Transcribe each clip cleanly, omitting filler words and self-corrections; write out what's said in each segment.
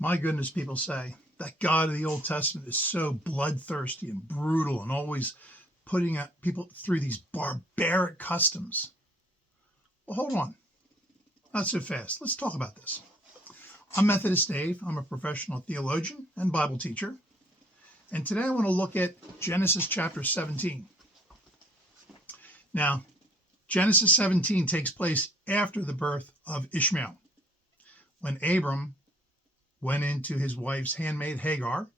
My goodness, people say that God of the Old Testament is so bloodthirsty and brutal and always putting people through these barbaric customs. Well, hold on. Not so fast. Let's talk about this. I'm Methodist Dave. I'm a professional theologian and Bible teacher. And today I want to look at Genesis chapter 17. Now, Genesis 17 takes place after the birth of Ishmael, when Abram went into his wife's handmaid Hagar,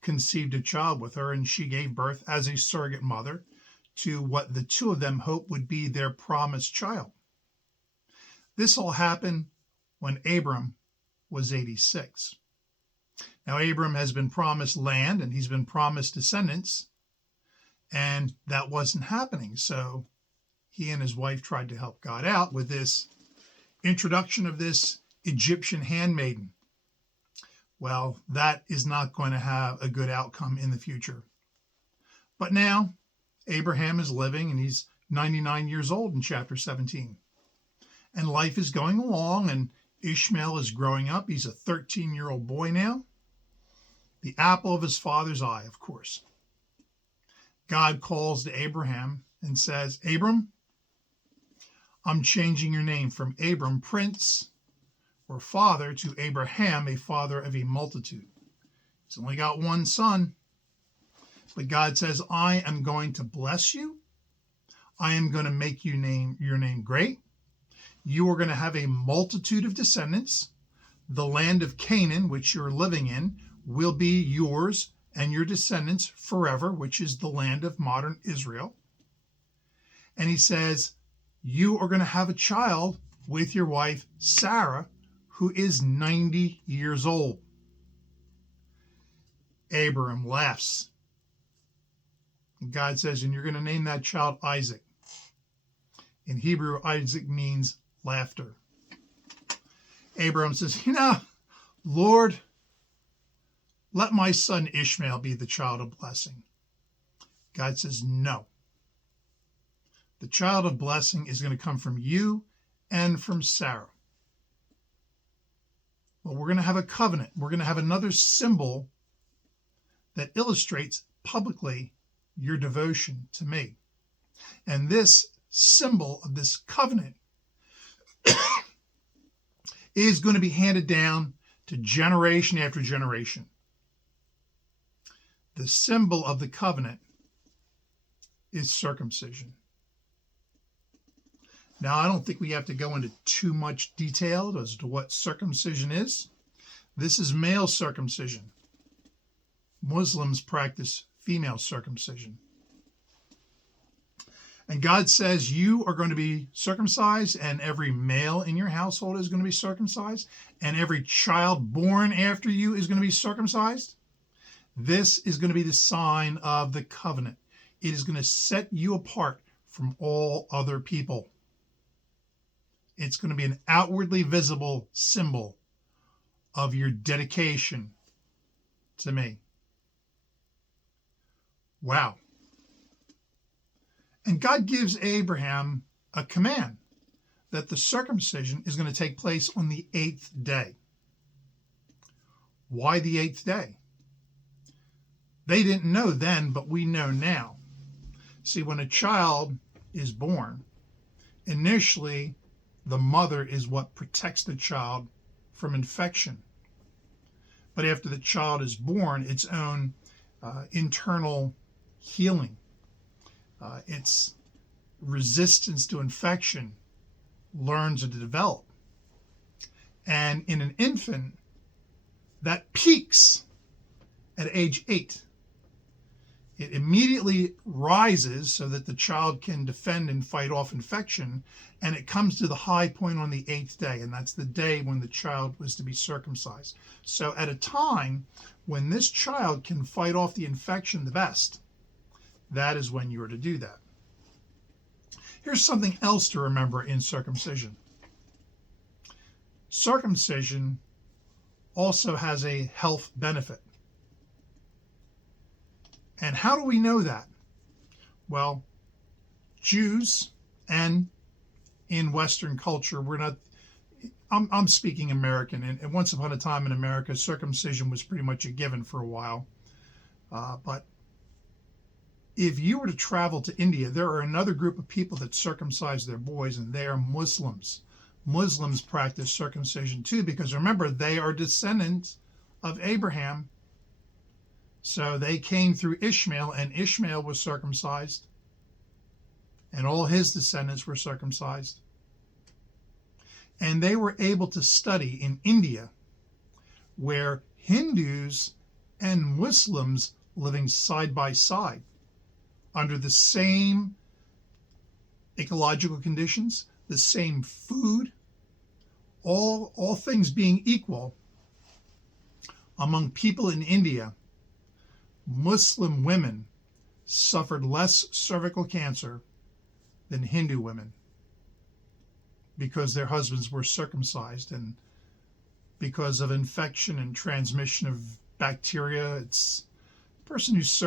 conceived a child with her, and she gave birth as a surrogate mother to what the two of them hoped would be their promised child. This all happened when Abram was 86. Now, Abram has been promised land and he's been promised descendants, and that wasn't happening. So he and his wife tried to help God out with this introduction of this Egyptian handmaiden. Well, that is not going to have a good outcome in the future. But now, Abraham is living and he's 99 years old in chapter 17. And life is going along, and Ishmael is growing up. He's a 13-year-old boy now. The apple of his father's eye, of course. God calls to Abraham and says, Abram, I'm changing your name from Abram, prince or father, to Abraham, a father of a multitude. He's only got one son. But God says, I am going to bless you. I am going to make your name great. You are going to have a multitude of descendants. The land of Canaan, which you're living in, will be yours and your descendants forever, which is the land of modern Israel. And he says, you are going to have a child with your wife, Sarah, who is 90 years old. Abram laughs. And God says, and you're going to name that child Isaac. In Hebrew, Isaac means laughter. Abram says, Lord, let my son Ishmael be the child of blessing. God says, no. The child of blessing is going to come from you and from Sarah. Well, we're going to have a covenant. We're going to have another symbol that illustrates publicly your devotion to me. And this symbol of this covenant is going to be handed down to generation after generation. The symbol of the covenant is circumcision. Now, I don't think we have to go into too much detail as to what circumcision is. This is male circumcision. Muslims practice female circumcision. And God says you are going to be circumcised, and every male in your household is going to be circumcised, and every child born after you is going to be circumcised. This is going to be the sign of the covenant. It is going to set you apart from all other people. It's going to be an outwardly visible symbol of your dedication to me. Wow. And God gives Abraham a command that the circumcision is going to take place on the 8th day. Why the 8th day? They didn't know then, but we know now. See, when a child is born, initially the mother is what protects the child from infection. But after the child is born, its own internal healing, its resistance to infection learns to develop. And in an infant, that peaks at age 8. It immediately rises so that the child can defend and fight off infection, and it comes to the high point on the 8th day, and that's the day when the child was to be circumcised. So at a time when this child can fight off the infection the best, that is when you are to do that. Here's something else to remember in circumcision. Circumcision also has a health benefit. And how do we know that? Well, Jews, and in Western culture, we're not I'm speaking American, and once upon a time in America, circumcision was pretty much a given for a while. But if you were to travel to India, there are another group of people that circumcise their boys, and they are Muslims. Muslims practice circumcision too, because remember, they are descendants of Abraham. So they came through Ishmael, and Ishmael was circumcised, and all his descendants were circumcised. And they were able to study in India, where Hindus and Muslims living side by side under the same ecological conditions, the same food, all things being equal. Among people in India, Muslim women suffered less cervical cancer than Hindu women because their husbands were circumcised, and because of infection and transmission of bacteria, it's a person who's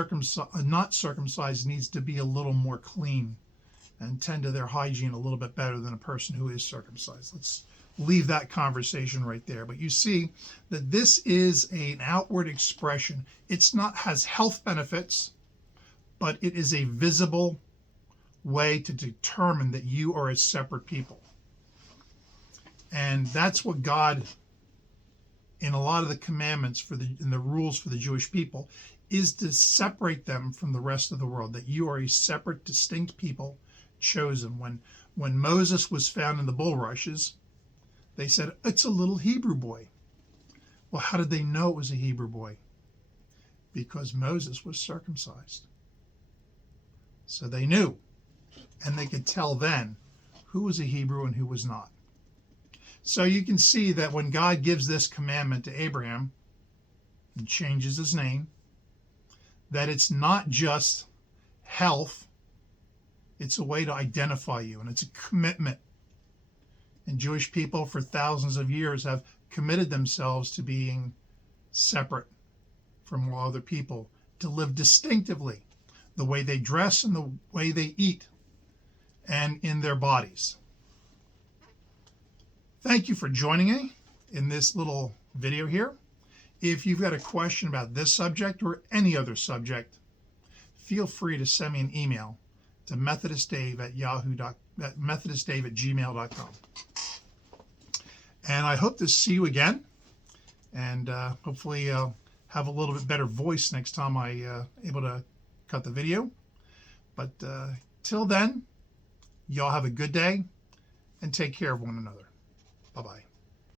not circumcised needs to be a little more clean and tend to their hygiene a little bit better than a person who is circumcised. Let's leave that conversation right there. But you see that this is an outward expression. It's not has health benefits, but it is a visible way to determine that you are a separate people. And that's what God, in a lot of the commandments in the rules for the Jewish people, is to separate them from the rest of the world, that you are a separate, distinct people chosen. When Moses was found in the bulrushes, they said, it's a little Hebrew boy. Well, how did they know it was a Hebrew boy? Because Moses was circumcised. So they knew, and they could tell then who was a Hebrew and who was not. So you can see that when God gives this commandment to Abraham and changes his name, that it's not just health, it's a way to identify you, and it's a commitment. And Jewish people for thousands of years have committed themselves to being separate from all other people, to live distinctively, the way they dress and the way they eat, and in their bodies. Thank you for joining me in this little video here. If you've got a question about this subject or any other subject, feel free to send me an email to methodistdave@gmail.com. And I hope to see you again, and hopefully I'll have a little bit better voice next time I'm able to cut the video. But till then, y'all have a good day and take care of one another. Bye-bye.